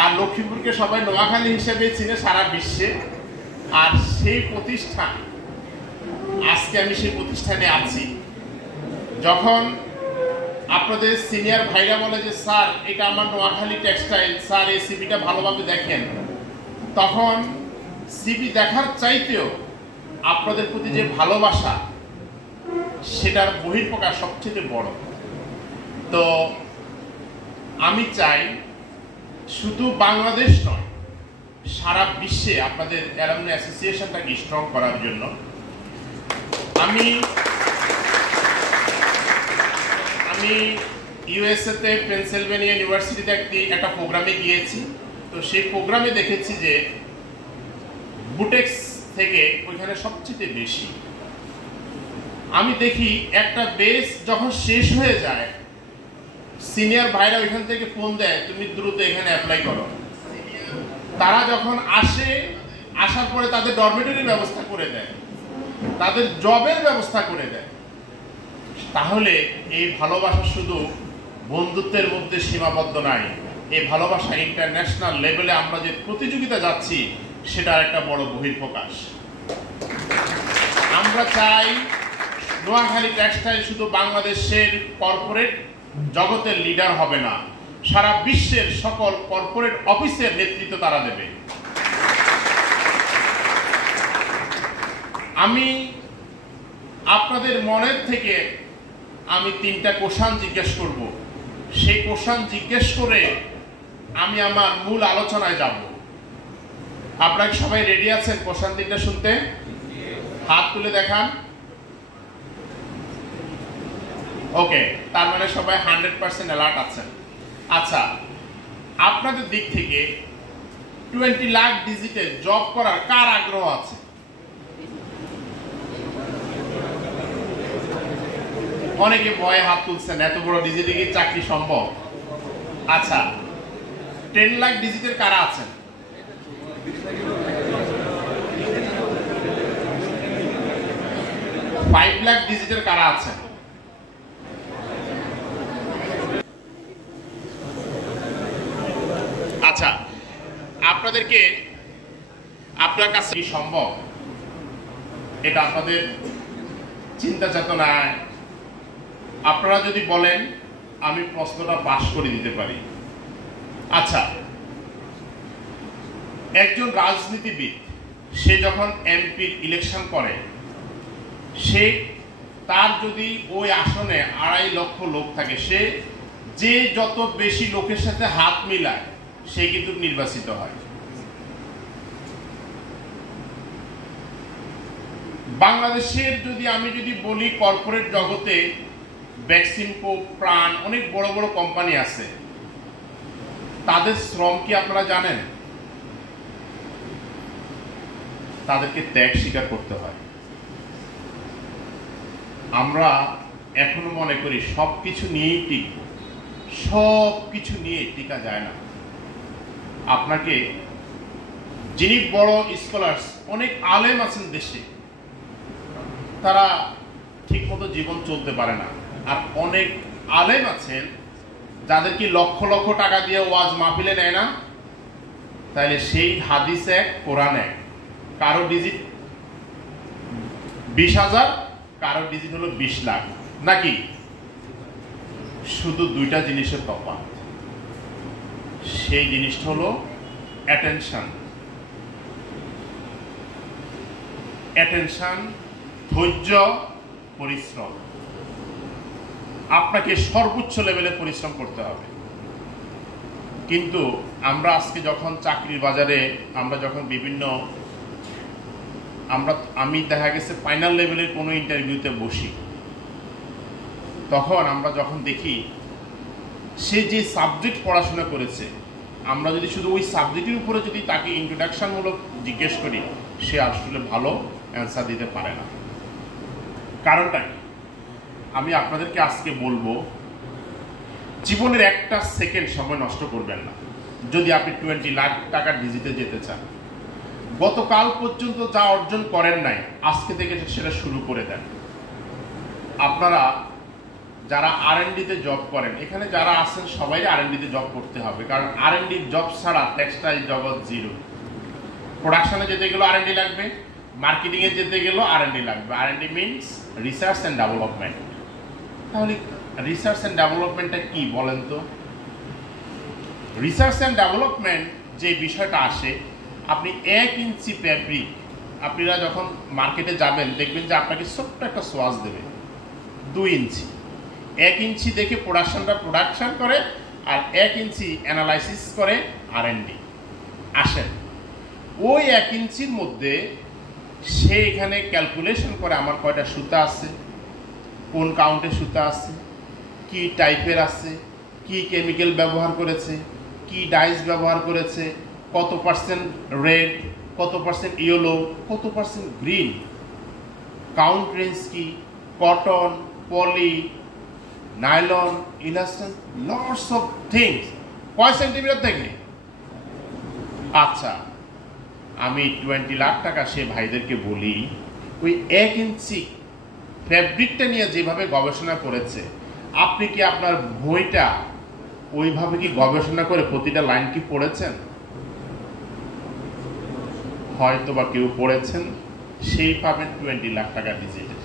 আর লক্ষ্মীপুরকে সবাই নোয়াখালী হিসেবে চিনে সারা বিশ্বে। আর সেই প্রতিষ্ঠান, আজকে আমি সেই প্রতিষ্ঠানে আছি। যখন আপনাদের সিনিয়র ভাইরা বলে যে স্যার এটা আমার নোয়াখালী টেক্সটাইল, স্যার এই সিভিটা ভালোভাবে দেখেন, তখন সিভি দেখার চাইতেও আপনাদের প্রতি যে ভালোবাসা, সেটার বহিঃপ্রকাশ সবচেয়ে বড়। তো আমি চাই শুধু বাংলাদেশ নয়, সারা বিশ্বে আপনাদের অ্যালামনি অ্যাসোসিয়েশনটাকে স্ট্রং করার জন্য আমি ইউএসএতে পেনসিলভেনিয়া ইউনিভার্সিটিতে একটা প্রোগ্রামে গিয়েছি। তো সেই প্রোগ্রামে দেখেছি যে বুটেক্স থেকে ওইখানে সবচেয়ে বেশি। আমি দেখি একটা বেস যখন শেষ হয়ে যায়, সিনিয়র ভাইরা ওইখান থেকে ফোন দেয়, তুমি দ্রুত এখানে অ্যাপ্লাই করো। তারা যখন আসার পরে তাদের ডরমেটরির ব্যবস্থা করে দেয়, তাদের জবের ব্যবস্থা করে দেয়। তাহলে এই ভালোবাসা শুধু বন্ধুত্বের মধ্যে সীমাবদ্ধ নাই, এই ভালোবাসা ইন্টারন্যাশনাল লেভেলে আমরা যে প্রতিযোগিতা যাচ্ছি সেটার একটা বড় বহিঃপ্রকাশ। আমরা চাই নোয়াখালী টেক্সটাইল শুধু বাংলাদেশের কর্পোরেট জগতের লিডার হবে না, সারা বিশ্বের সকল কর্পোরেট অফিসের নেতৃত্ব তারা দেবে। আমি আপনাদের মনের থেকে আমি 3টা কোশ্চেন জিজ্ঞেস করব। সেই কোশ্চেন জিজ্ঞেস করে আমি আমার মূল আলোচনায় যাব। আপনারা সবাই রেডি আছেন কোশ্চেন 3টা শুনতে? হাত তুলে দেখান। ওকে, তার মানে সবাই 100% অ্যালার্ট আছেন। আচ্ছা, আপনাদের দিক থেকে 20 লাখ ডিজিটে জব করার কার আগ্রহ আছে? অনেকে ভয়ে হাত তুলছেন, এত বড় ডিজিটে কি চাকরি সম্ভব? আচ্ছা, 10 লাখ ডিজিটের কারা আছেন? $5 লাখ ডিজিটের কারা আছেন? আচ্ছা, আপনাদেরকে আপনার কাছে কি সম্ভব, এটা আপনাদের চিন্তা চেতনায় আপনারা যদি বলেন আমি প্রশ্নটা পাস করে দিতে পারি। আচ্ছা, একজন রাজনীতিবিদ সে যখন এমপির ইলেকশন করে, সে তার যদি ওই আসনে 2.5 লক্ষ লোক থাকে, সে যে যত বেশি লোকের সাথে হাত মিলায় সে কিন্তু নির্বাচিত হয়। বাংলাদেশের আমি যদি বলি কর্পোরেট জগতে বেক্সিমকো, প্রাণ, অনেক বড় বড় কোম্পানি আছে, তাদের শ্রম কি আপনারা জানেন? তাদেরকে ত্যাগ স্বীকার করতে হয়। আমরা এখনো মনে করি সবকিছু নিয়েই টিকব, সবকিছু নিয়ে টিকা যায় না। আপনাকে যিনি বড় স্কলার্স, অনেক আলেম আছেন দেশে, তারা ঠিক মতো জীবন চলতে পারে না। আর অনেক আলেম আছেন যাদের কি লক্ষ লক্ষ টাকা দিয়ে ওয়াজ মাহফিলে নেয় না। তাহলে সেই হাদিস এক, কোরআন এক, কারো ডিজিট 20,000, কারো ডিজিট হলো 20 লাখ, নাকি? শুধু 2টা জিনিসের তফাৎ। সেই জিনিসটা হলো অ্যাটেনশন, ধৈর্য, পরিশ্রম। আপনাকে সর্বোচ্চ লেভেলে পরিশ্রম করতে হবে। কিন্তু আমরা আজকে যখন চাকরির বাজারে আমি দেখা গেছে ফাইনাল লেভেলের কোনো ইন্টারভিউতে বসি, তখন আমরা যখন দেখি সে যে সাবজেক্ট পড়াশোনা করেছে, আমরা যদি শুধু ওই সাবজেক্টের উপরে যদি তাকে ইন্ট্রোডাকশনমূলক জিজ্ঞেস করি, সে আসলে ভালো অ্যান্সার দিতে পারে না। কারণটা কি? আমি আপনাদেরকে আজকে বলবো, জীবনের একটা সেকেন্ড সময় নষ্ট করবেন না যদি আপনি 20 লাখ টাকার ডিজিটে যেতে চান। গতকাল পর্যন্ত যা অর্জন করেন নাই, আজকে থেকে সেটা শুরু করে দেন। আপনারা যারা R&D তে জব করেন, এখানে যারা আছেন সবাই R&D তে জব করতে হবে, কারণ R&D জব ছাড়া টেক্সটাইল জগৎ জিরো। প্রোডাকশনে যেতে গেলেও R&D লাগবে, মার্কেটিং এ যেতে গেলেও R&D লাগবে। R&D means research and development. তাহলে রিসার্চ অ্যান্ড ডেভেলপমেন্টটা কি বলেন তো? রিসার্চ অ্যান্ড ডেভেলপমেন্ট যে বিষয়টা আসে, আপনি 1 ইঞ্চি ফ্যাব্রিক আপনারা যখন মার্কেটে যাবেন দেখবেন যে আপনাকে ছোট্ট একটা সোয়াচ দেবে 2 ইঞ্চি। 1 ইঞ্চি দেখে প্রোডাকশন করে, আর 1 ইঞ্চি অ্যানালাইসিস করে R&D। আসেন ওই 1 ইঞ্চির মধ্যে সে এখানে ক্যালকুলেশন করে আমার কয়টা সুতা আছে, কোন কাউন্টে সুতা আছে, কি টাইপের আছে, কি কেমিক্যাল ব্যবহার করেছে, কি ডাইস ব্যবহার করেছে, কত পার্সেন্ট রেড, কত পার্সেন্ট ইয়েলো, কত পার্সেন্ট গ্রিন, কাউন্ট রেঞ্জ কি, cotton, poly, nylon, elastane, lots of things. কয় সেন্টিমিটার থেকে? আচ্ছা, আমি 20 লাখ টাকা সে ভাইদেরকে বলি, ওই 1 ইঞ্চি ফ্যাব্রিকটা নিয়ে যেভাবে গবেষণা করেছে, আপনি কি আপনার বইটা ওইভাবে কি গবেষণা করে প্রতিটা লাইন কি পড়েছেন? হয়তো বা কেউ পড়েছেন, সেই পাবেন 20 লাখ টাকা ডিজিটে।